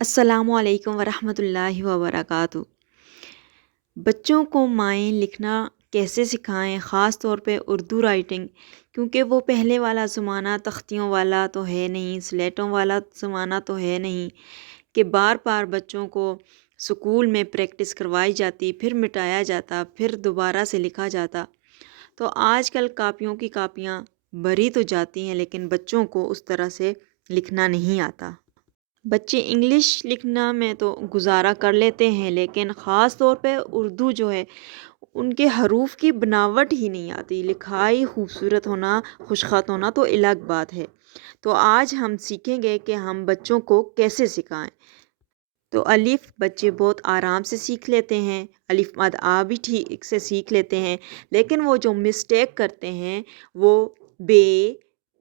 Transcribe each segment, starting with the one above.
السلام علیکم ورحمۃ اللہ وبرکاتہ۔ بچوں کو مائیں لکھنا کیسے سکھائیں، خاص طور پہ اردو رائٹنگ، کیونکہ وہ پہلے والا زمانہ تختیوں والا تو ہے نہیں، سلیٹوں والا زمانہ تو ہے نہیں کہ بار بار بچوں کو سکول میں پریکٹس کروائی جاتی، پھر مٹایا جاتا، پھر دوبارہ سے لکھا جاتا۔ تو آج کل کاپیوں کی کاپیاں بھری تو جاتی ہیں لیکن بچوں کو اس طرح سے لکھنا نہیں آتا۔ بچے انگلش لکھنا میں تو گزارا کر لیتے ہیں لیکن خاص طور پہ اردو جو ہے ان کے حروف کی بناوٹ ہی نہیں آتی، لکھائی خوبصورت ہونا، خوشخط ہونا تو الگ بات ہے۔ تو آج ہم سیکھیں گے کہ ہم بچوں کو کیسے سکھائیں۔ تو الف بچے بہت آرام سے سیکھ لیتے ہیں، الف مد آ بھی ٹھیک سے سیکھ لیتے ہیں، لیکن وہ جو مسٹیک کرتے ہیں وہ بے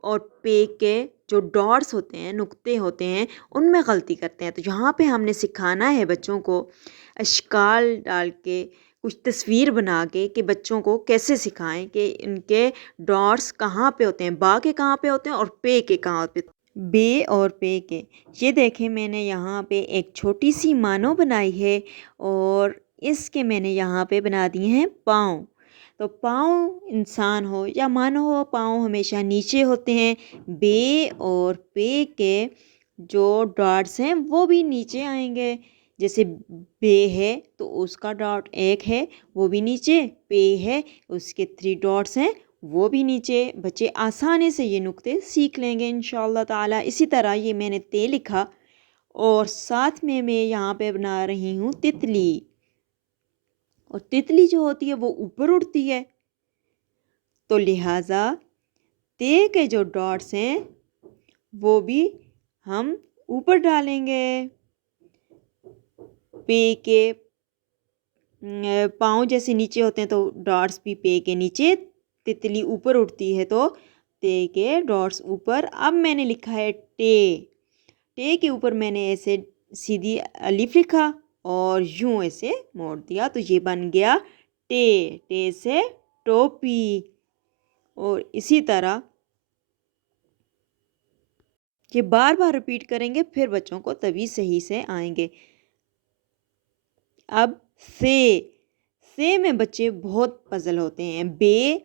اور پے کے جو ڈاٹس ہوتے ہیں، نقطے ہوتے ہیں، ان میں غلطی کرتے ہیں۔ تو یہاں پہ ہم نے سکھانا ہے بچوں کو اشکال ڈال کے، کچھ تصویر بنا کے کہ بچوں کو کیسے سکھائیں کہ ان کے ڈاٹس کہاں پہ ہوتے ہیں، با کے کہاں پہ ہوتے ہیں اور پے کے کہاں پہ، بے اور پے کے۔ یہ دیکھیں میں نے یہاں پہ ایک چھوٹی سی مانو بنائی ہے اور اس کے میں نے یہاں پہ بنا دیے ہیں پاؤں۔ تو پاؤں انسان ہو یا مانو ہو، پاؤں ہمیشہ نیچے ہوتے ہیں، بے اور پے کے جو ڈاٹس ہیں وہ بھی نیچے آئیں گے۔ جیسے بے ہے تو اس کا ڈاٹ ایک ہے، وہ بھی نیچے، پے ہے اس کے 3 ڈاٹس ہیں وہ بھی نیچے۔ بچے آسانی سے یہ نقطے سیکھ لیں گے انشاءاللہ تعالی۔ اسی طرح یہ میں نے تے لکھا اور ساتھ میں یہاں پہ بنا رہی ہوں تتلی، اور تتلی جو ہوتی ہے وہ اوپر اڑتی ہے، تو لہٰذا تے کے جو ڈاٹس ہیں وہ بھی ہم اوپر ڈالیں گے۔ پے کے پاؤں جیسے نیچے ہوتے ہیں تو ڈاٹس بھی پے کے نیچے، تتلی اوپر اٹھتی ہے تو تے کے ڈاٹس اوپر۔ اب میں نے لکھا ہے ٹے، ٹے کے اوپر میں نے ایسے سیدھی الف لکھا اور یوں ایسے موڑ دیا تو یہ بن گیا ٹے، ٹے سے ٹوپی۔ اور اسی طرح یہ بار بار رپیٹ کریں گے پھر بچوں کو تبھی صحیح سے آئیں گے۔ اب سے میں بچے بہت پزل ہوتے ہیں، بے،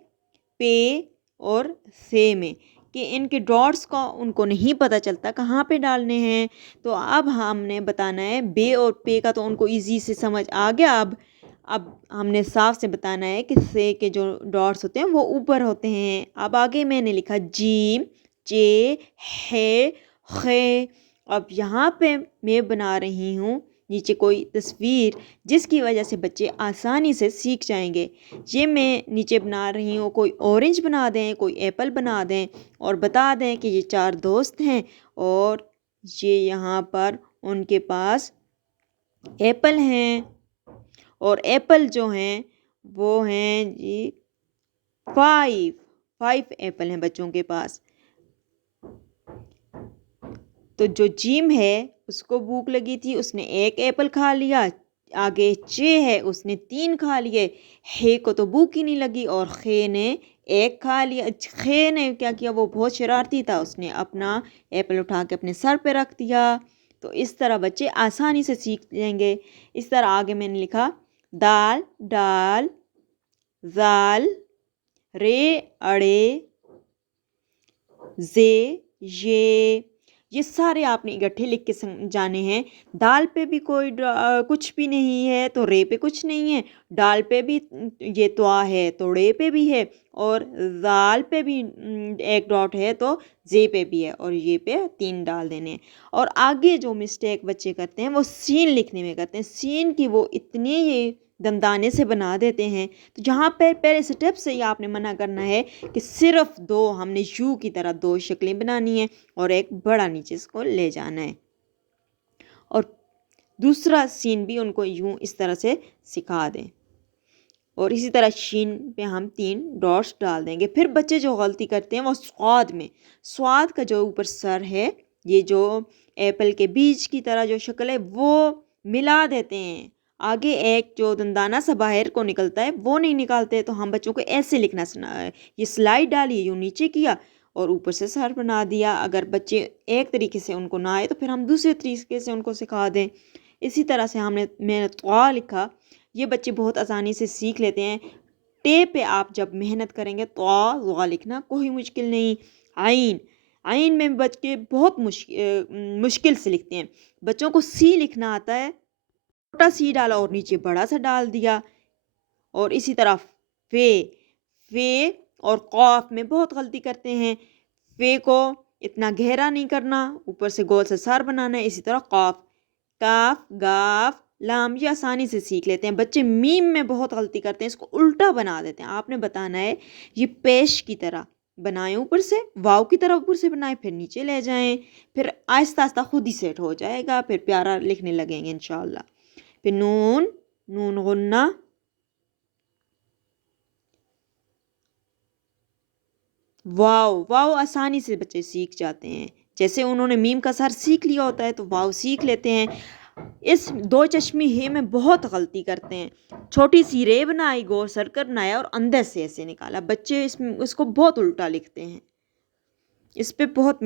پے اور سے میں، کہ ان کے ڈاٹس کا ان کو نہیں پتہ چلتا کہاں پہ ڈالنے ہیں۔ تو اب ہم نے بتانا ہے بے اور پے کا تو ان کو ایزی سے سمجھ آ گیا۔ اب ہم نے صاف سے بتانا ہے کہ سے کے جو ڈاٹس ہوتے ہیں وہ اوپر ہوتے ہیں۔ اب آگے میں نے لکھا جیم، چے، ہے، خے۔ اب یہاں پہ میں بنا رہی ہوں نیچے کوئی تصویر جس کی وجہ سے بچے آسانی سے سیکھ جائیں گے۔ یہ میں نیچے بنا رہی ہوں، کوئی اورنج بنا دیں، کوئی ایپل بنا دیں اور بتا دیں کہ یہ 4 دوست ہیں اور یہ یہاں پر ان کے پاس ایپل ہیں، اور ایپل جو ہیں وہ ہیں جی 5 ایپل ہیں بچوں کے پاس۔ تو جو جیم ہے اس کو بھوک لگی تھی، اس نے 1 ایپل کھا لیا۔ آگے چے ہے اس نے 3 کھا لیے، ہے کو تو بھوک ہی نہیں لگی اور خے نے 1 کھا لیا۔ خے نے کیا کیا، وہ بہت شرارتی تھا، اس نے اپنا ایپل اٹھا کے اپنے سر پہ رکھ دیا۔ تو اس طرح بچے آسانی سے سیکھ لیں گے۔ اس طرح آگے میں نے لکھا دال، ڈال، زال، رے، اڑے، زے، یہ سارے آپ نے اکٹھے لکھ کے جانے ہیں۔ دال پہ بھی کوئی کچھ بھی نہیں ہے تو رے پہ کچھ نہیں ہے، ڈال پہ بھی یہ توا ہے تو رے پہ بھی ہے، اور زال پہ بھی 1 ڈاٹ ہے تو زے پہ بھی ہے، اور یہ پہ 3 ڈال دینے ہیں۔ اور آگے جو مسٹیک بچے کرتے ہیں وہ سین لکھنے میں کرتے ہیں، سین کی وہ اتنی یہ دندانے سے بنا دیتے ہیں۔ تو جہاں پہ پہلے سٹیپ سے ہی آپ نے منع کرنا ہے کہ صرف 2، ہم نے یو کی طرح 2 شکلیں بنانی ہیں اور ایک بڑا نیچے اس کو لے جانا ہے، اور دوسرا سین بھی ان کو یوں اس طرح سے سکھا دیں، اور اسی طرح شین پہ ہم 3 ڈاٹس ڈال دیں گے۔ پھر بچے جو غلطی کرتے ہیں وہ سواد میں، سواد کا جو اوپر سر ہے، یہ جو ایپل کے بیج کی طرح جو شکل ہے وہ ملا دیتے ہیں، آگے ایک جو دندانہ سا باہر کو نکلتا ہے وہ نہیں نکالتے۔ تو ہم بچوں کو ایسے لکھنا سنا ہے، یہ سلائڈ ڈالی یوں نیچے کیا اور اوپر سے سر بنا دیا. اگر بچے ایک طریقے سے ان کو نہ آئے تو پھر ہم دوسرے طریقے سے ان کو سکھا دیں. اسی طرح سے میں نے طوا لکھا. یہ بچے بہت آسانی سے سیکھ لیتے ہیں. ٹے پہ آپ جب محنت کریں گے طوا لکھنا کوئی مشکل نہیں. عین عین میں بچے بہت مشکل سے لکھتے ہیں. بچوں کو سی لکھنا آتا ہے، چھوٹا سی ڈالا اور نیچے بڑا سا ڈال دیا. اور اسی طرح فے اور قاف میں بہت غلطی کرتے ہیں. فے کو اتنا گہرا نہیں کرنا، اوپر سے گول سے سر بنانا ہے. اسی طرح قاف، کاف، گاف، لام یہ آسانی سے سیکھ لیتے ہیں. بچے میم میں بہت غلطی کرتے ہیں، اس کو الٹا بنا دیتے ہیں. آپ نے بتانا ہے یہ پیش کی طرح بنائیں، اوپر سے واو کی طرح اوپر سے بنائیں، پھر نیچے لے جائیں، پھر آہستہ آہستہ خود ہی سیٹ ہو جائے گا، پھر پیارا لکھنے لگیں گے انشاءاللہ. پھر نون غنہ، واو آسانی سے بچے سیکھ جاتے ہیں. جیسے انہوں نے میم کا سر سیکھ لیا ہوتا ہے تو واو سیکھ لیتے ہیں. اس دو چشمی ہے میں بہت غلطی کرتے ہیں. چھوٹی سی رے بنائی، گور سرکل بنایا اور اندر سے ایسے نکالا. بچے اس کو بہت الٹا لکھتے ہیں. اس پہ بہت